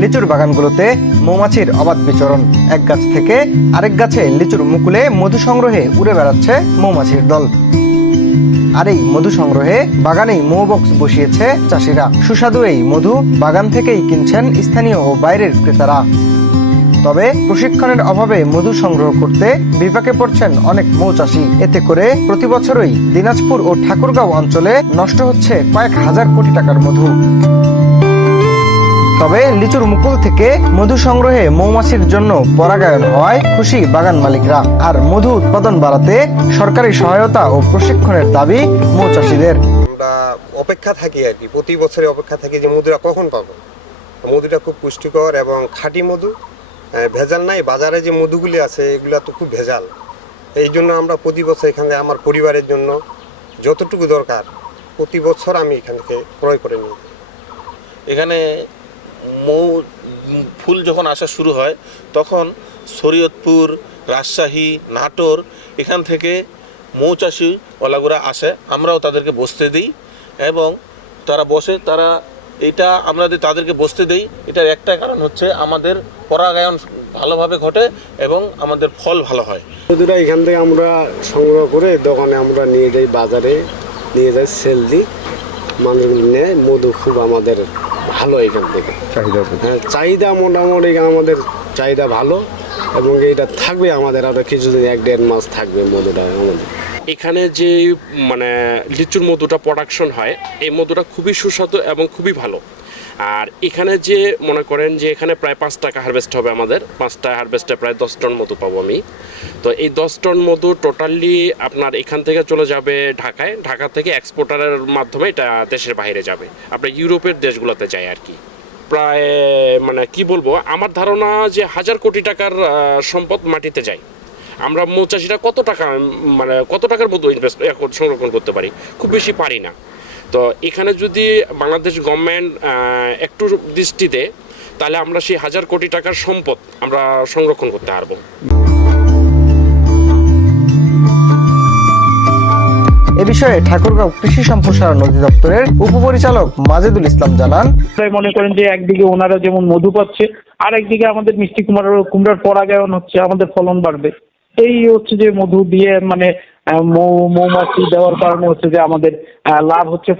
লিচুর বাগানগুলোতে মৌমাছির অবাধ বিচরণ। এক গাছ থেকে আরেক গাছে লিচুর মুকুলে মধু সংগ্রহে উড়ে বেড়াচ্ছে মৌমাছির দল। আর এই মধু সংগ্রহে বাগানেই মৌ বক্স বসিয়েছে চাষিরা। সুস্বাদু এই মধু বাগান থেকেই কিনছেন স্থানীয় ও বাইরের ক্রেতারা। তবে প্রশিক্ষণের অভাবে মধু সংগ্রহ করতে বিপাকে পড়ছেন অনেক মৌচাষী। এতে করে প্রতি বছরই দিনাজপুর ও ঠাকুরগাঁও অঞ্চলে নষ্ট হচ্ছে কয়েক হাজার কোটি টাকার মধু। তবে লিচুর মুকুল থেকে মধু সংগ্রহে মৌমাছির জন্য পরাগায়ন হওয়ায় খুশি বাগান মালিকরা। আর মধু উৎপাদন বাড়াতে সরকারি সহায়তা ও প্রশিক্ষণের দাবি মৌচাষীদের। আমরা অপেক্ষা থাকি আর কি, প্রতি বছরে অপেক্ষা থাকি যে মধুটা কখন পাবো। মধুটা খুব পুষ্টিকর এবং খাঁটি মধু, ভেজাল নাই। বাজারে যে মধুগুলি আছে এগুলো তো খুব ভেজাল। এই জন্য আমরা প্রতি বছর এখানে আমার পরিবারের জন্য যতটুকু দরকার প্রতি বছর আমি এখান থেকে ক্রয় করে নিই। এখানে মৌ ফুল যখন আসা শুরু হয় তখন শরীয়তপুর, রাজশাহী, নাটোর এখান থেকে মৌচাষি ওলাগুরা আসে। আমরাও তাদেরকে বসতে দিই এবং তারা বসে। এটা আমরা তাদেরকে বসতে দিই, এটার একটা কারণ হচ্ছে আমাদের পরাগায়ন ভালোভাবে ঘটে এবং আমাদের ফল ভালো হয়। মধুটা এখান থেকে আমরা সংগ্রহ করে দোকানে আমরা নিয়ে যাই, বাজারে নিয়ে যাই, সেল দিই। মানুষগুলো নেয় মধু, খুব আমাদের ভালো এখান থেকে চাহিদা মোটামুটি আমাদের চাহিদা ভালো এবং এইটা থাকবে আমাদের আরও কিছুদিন, 1-1.5 মাস থাকবে মধুটা আমাদের। এখানে যে লিচুর মধুটা প্রোডাকশন হয় এই মধুটা খুবই সুস্বাদু এবং খুবই ভালো। আর এখানে যে মনে করেন যে এখানে প্রায় 5 টাকা হারভেস্ট হবে, আমাদের 5টা হারভেস্টে প্রায় 10 টন মধু পাবো আমি। তো এই 10 টন মধু টোটালি আপনার এখান থেকে চলে যাবে ঢাকায়, ঢাকা থেকে এক্সপোর্টারের মাধ্যমে এটা দেশের বাইরে যাবে, আপনার ইউরোপের দেশগুলোতে যায় আর কি। প্রায় কি বলবো, আমার ধারণা যে 1000 কোটি টাকার সম্পদ মাটিতে যায়। আমরা মৌচাষিরা কত টাকার মধু সংরক্ষণ করতে পারি? খুব বেশি পারি না। তো এখানে যদি বাংলাদেশ গভর্নমেন্ট একটু দৃষ্টি দেয় তাহলে আমরা সেই 1000 কোটি টাকার সম্পদ আমরা সংরক্ষণ করতে পারবো। এ বিষয়ে ঠাকুরগাঁও কৃষি সম্প্রসারণ অধিদপ্তরের উপপরিচালক মাজেদুল ইসলাম জানান, মনে করেন যে একদিকে ওনারা যেমন মধু পাচ্ছে আর একদিকে আমাদের মিষ্টি কুমড়ার পরাগায়ন হচ্ছে, আমাদের ফলন বাড়বে। এই হচ্ছে যে মধু দিয়ে মৌমাছি দেওয়ার কারণে হচ্ছে যে আমাদের লাভ হচ্ছে,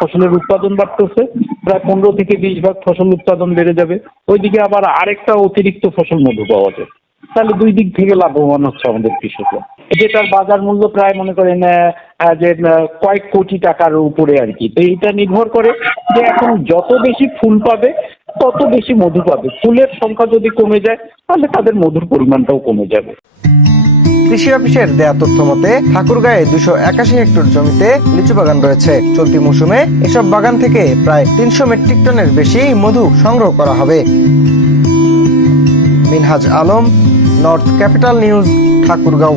ফসলের উৎপাদন বাড়তেছে, প্রায় 15 থেকে 20 ভাগ ফসল উৎপাদন বেড়ে যাবে। ওইদিকে আবার আরেকটা অতিরিক্ত ফসল মধু পাওয়া যায়। তাহলে দুই দিক থেকে লাভবান হচ্ছে আমাদের কৃষকরা। যেটার বাজার মূল্য প্রায় মনে করেন যে কয়েক কোটি টাকার উপরে আর কি। তো এইটা নির্ভর করে যে এখন যত বেশি ফুল পাবে তত বেশি মধু পাবে। ফুলের সংখ্যা যদি কমে যায় তাহলে তাদের মধুর পরিমাণটাও কমে যাবে। কৃষি অফিসের দেয়া তথ্য মতে ঠাকুরগাঁয়ে 281 হেক্টর জমিতে লিচু বাগান রয়েছে। চলতি মৌসুমে এসব বাগান থেকে প্রায় 300 মেট্রিক টনের বেশি মধু সংগ্রহ করা হবে। Minhaj Alam, north capital news, Thakurgaon.